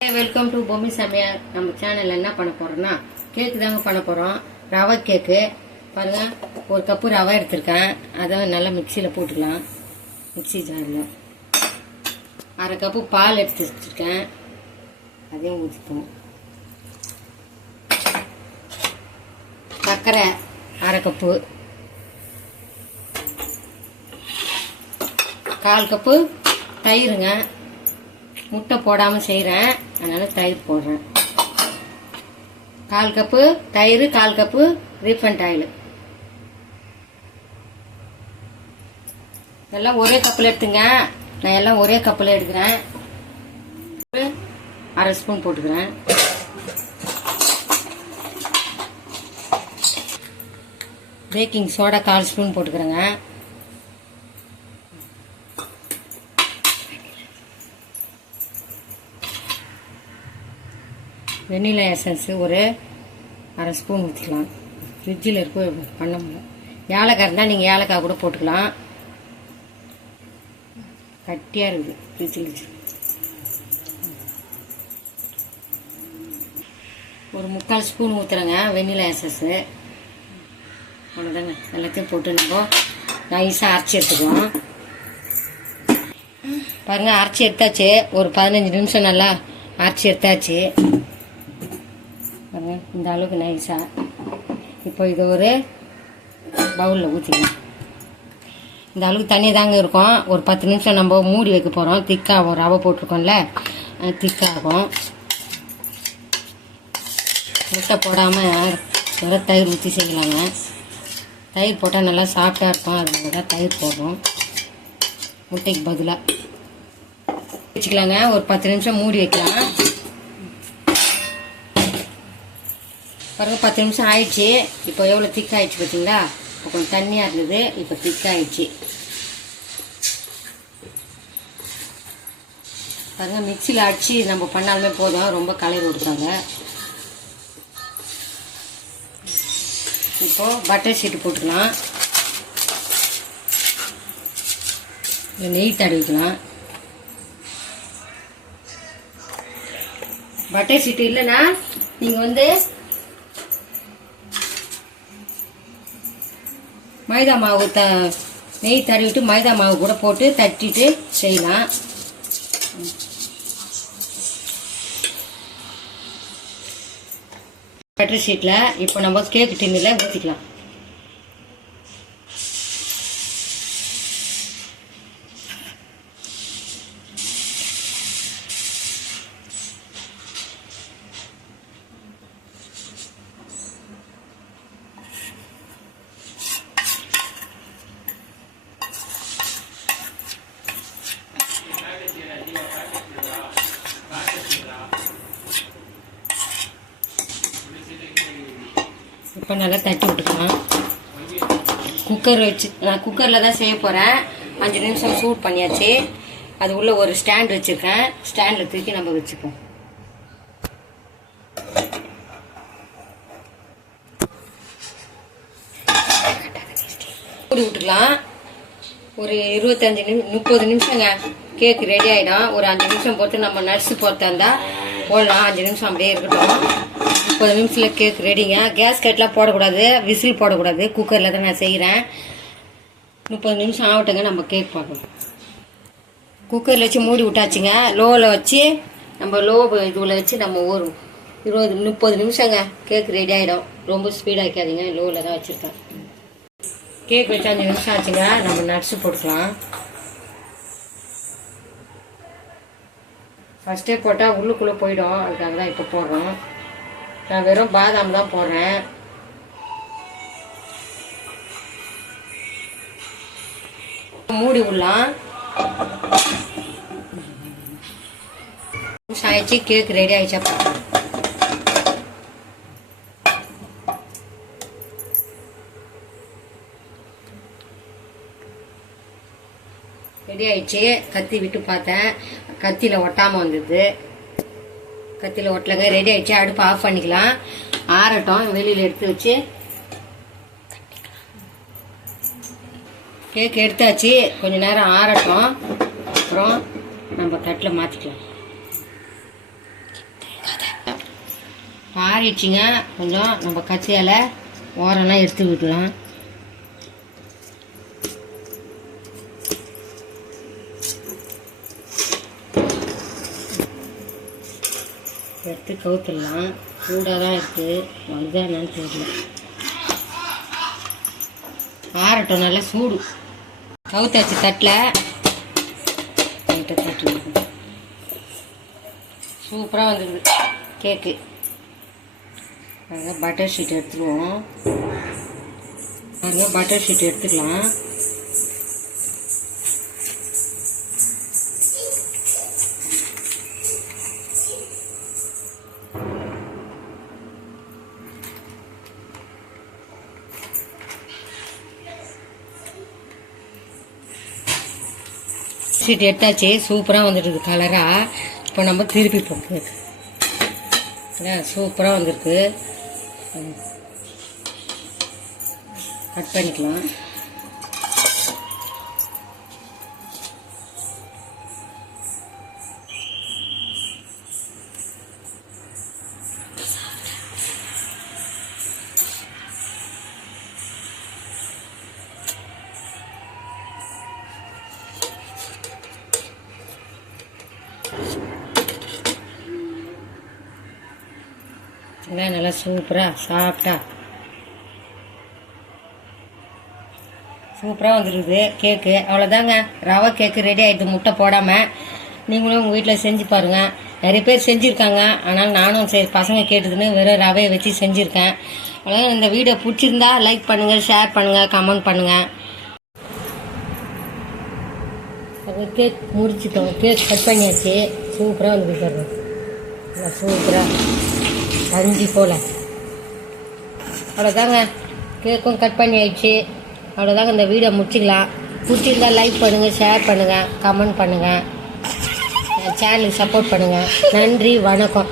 Welcome to Bommi சமையல். நம்ம சேனல்ல என்ன பண்ண போறோம்னா கேக்கு தாங்க பண்ண போறோம். ரவை கேக்கு பாருங்க. ஒரு கப்பு ரவை எடுத்திருக்கேன். அதை நல்லா மிக்சியில் போட்டுக்கலாம். மிக்சி ஜாரில் அரை கப்பு பால் எடுத்து வச்சிருக்கேன். அதையும் ஊற்றிப்போம். சர்க்கரை அரை கப்பு, 1/4 கப்பு தயிருங்க. முட்டை போடாமல் செய்கிறேன், அதனால் தயிர் போடுறேன். 1/4 கப்பு தயிர், 1/4 கப்பு ரீஃபண்ட் ஆயில். எல்லாம் ஒரே கப்பில் எடுத்துங்க. நான் எல்லாம் ஒரே கப்பில் எடுக்கிறேன். 1/2 ஸ்பூன் போட்டுக்கிறேன். பேக்கிங் சோடா 1/4 ஸ்பூன் போட்டுக்கிறேங்க. வெண்ணிலா எசன்ஸ் ஒரு 1/2 ஸ்பூன் ஊற்றிக்கலாம். ஃப்ரிட்ஜில் இருக்க பண்ண முடியும். ஏலக்காய் இருந்தால் நீங்கள் ஏலக்காய் கூட போட்டுக்கலாம். கட்டியாக இருக்குது ஃப்ரிட்ஜில் வச்சு. ஒரு 3/4 ஸ்பூன் ஊற்றுறேங்க வெண்ணிலா எசன்ஸு. அவ்வளோதாங்க. எல்லாத்தையும் போட்டு நம்ம நைஸாக அரைச்சி எடுத்துக்கலாம். பாருங்கள், அரைச்சி எடுத்தாச்சு. ஒரு 15 நிமிஷம் நல்லா அரைச்சி எடுத்தாச்சு. இந்த அளவுக்கு நைஸாக. இப்போ இது ஒரு பவுலில் ஊற்றிக்கலாம். இந்த அளவுக்கு தண்ணி தாங்க இருக்கும். ஒரு 10 நிமிஷம் நம்ம மூடி வைக்க போகிறோம். திக்காகும். ரவை போட்டிருக்கோம்ல, திக்காகும். முட்டை போடாமல் நல்லா தயிர் ஊற்றி செய்யலாங்க. தயிர் போட்டால் நல்லா சாஃப்டாக இருக்கும். அதனால தான் தயிர் போடுறோம். முட்டைக்கு பதிலாக வச்சுக்கலாங்க. ஒரு 10 நிமிஷம் மூடி வைக்கலாம். பாருங்கள், 10 நிமிஷம் ஆயிடுச்சு. இப்போ எவ்வளோ திக் ஆயிடுச்சு பார்த்தீங்களா? இப்போ கொஞ்சம் தண்ணியாக இருந்தது, இப்போ திக் ஆயிடுச்சு. பாருங்கள், மிக்சியில் அடித்து நம்ம பண்ணாலுமே போதும். ரொம்ப கலர் கொடுத்தாங்க. இப்போது பட்டர் ஷீட்டு போட்டுக்கலாம். இல்லை நெய் தடவிக்கலாம். பட்டர் ஷீட்டு இல்லைன்னா நீங்கள் மைதா மாவு நெய் தடவிட்டு மைதா மாவு கூட போட்டு தட்டிட்டு செய்யலாம். பட்டர் ஷீட்டில் இப்போ நம்ம கேக்கு டின்னில் ஊற்றிக்கலாம். இப்போ நல்லா தட்டி விட்டுக்கலாம். குக்கர் வச்சு நான் குக்கரில் தான் செய்ய போகிறேன். 5 நிமிஷம் சூட் பண்ணியாச்சு. அது உள்ள ஒரு ஸ்டாண்ட் வச்சுருக்கேன். ஸ்டாண்டில் தூக்கி நம்ம வச்சுப்போம். மூடி விட்டுக்கலாம். ஒரு 30 நிமிஷங்க கேக்கு ரெடி ஆகிடும். ஒரு 5 நிமிஷம் போட்டு நம்ம நட்ஸு போட்டா இருந்தால் போடலாம். 5 நிமிஷம் அப்படியே இருக்கட்டும். 30 நிமிஷத்தில் கேக் ரெடிங்க. கேஸ் கட்டெலாம் போடக்கூடாது, விசில் போடக்கூடாது. குக்கரில் தான் நான் செய்கிறேன். 30 நிமிஷம் ஆகட்டுங்க. நம்ம கேக் பார்க்கலாம். குக்கரில் வச்சு மூடி விட்டாச்சுங்க. லோவில் வச்சு நம்ம இதுவில் வச்சு நம்ம ஒரு 30 நிமிஷங்க கேக் ரெடி ஆகிடும். ரொம்ப ஸ்பீடாக வைக்காதீங்க. லோவில் தான் வச்சுருக்கேன். கேக் வச்சு 5 நிமிஷம் ஆச்சுங்க. நம்ம நட்ஸு போட்டுக்கலாம். ஃபஸ்ட்டே போட்டால் உள்ளுக்குள்ளே போயிடும். அதுக்காக தான் இப்போ போடுறோம். நான் வெறும் பாதாம் தான் போடுறேன். மூடி விடலாம். ஆயிடுச்சு. கேக் ரெடி ஆயிடுச்சா பார்க்கலாம். ரெடி ஆயிடுச்சு. கத்தி விட்டு பார்த்தேன், கத்தியில் ஒட்டாமல் வந்தது. கத்தியில் ஒட்டலங்க. ரெடி ஆயிடுச்சு. அடுப்பு ஆஃப் பண்ணிக்கலாம். ஆறட்டும். வெளியில் எடுத்து வச்சு கேக் எடுத்தாச்சு. கொஞ்ச நேரம் ஆறட்டும். அப்புறம் நம்ம தட்டில் மாற்றிக்கலாம். ஆறிடுச்சிங்க. கொஞ்சம் நம்ம கத்தியால் ஓரெல்லாம் எடுத்து விடலாம். எடுத்து கவுத்துடலாம். சூடாக தான் இருக்குது, வருதா என்னன்னு தெரியல. ஆறட்டும், நல்லா சூடு. கவுத்தாச்சு தட்டில். சூப்பராக வந்துடுது கேக்கு. பாருங்கள், பட்டர் ஷீட் எடுத்துருவோம். பாருங்கள், பட்டர் ஷீட் எடுத்துக்கலாம். ஷீட் எடுத்தாச்சு, சூப்பராக வந்துடுது கலராக. இப்போ நம்ம திருப்பி போட்டு சூப்பராக வந்துருக்கு. கட் பண்ணிக்கலாம். நல்லா சூப்பராக சூப்பராக வந்துருக்குது கேக்கு. அவ்வளோதாங்க, ரவை கேக்கு ரெடி ஆகிடுது முட்டை போடாமல். நீங்களும் உங்கள் வீட்டில் செஞ்சு பாருங்கள். நிறைய பேர் செஞ்சுருக்காங்க, ஆனால் நானும் சரி பசங்க கேட்டதுன்னு வெறும் ரவையை வச்சு செஞ்சுருக்கேன். அவ்வளோதான். இந்த வீடியோ பிடிச்சிருந்தா லைக் பண்ணுங்கள், ஷேர் பண்ணுங்கள், கமெண்ட் பண்ணுங்கள். கேக் முடிச்சிட்டோம், கேக் கட் பண்ணியாச்சு. சூப்பராக வந்துருக்கு பாருங்க, நல்லா சூப்பராக அரிஞ்சி போல். அவ்வளோதாங்க, கேக்கும் கட் பண்ணி ஆயிடுச்சு. அவ்வளோதாங்க, இந்த வீடியோ முடிச்சிக்கலாம். பிடிச்சிருந்தா லைக் பண்ணுங்கள், ஷேர் பண்ணுங்கள், கமெண்ட் பண்ணுங்கள், சேனலுக்கு சப்போர்ட் பண்ணுங்கள். நன்றி, வணக்கம்.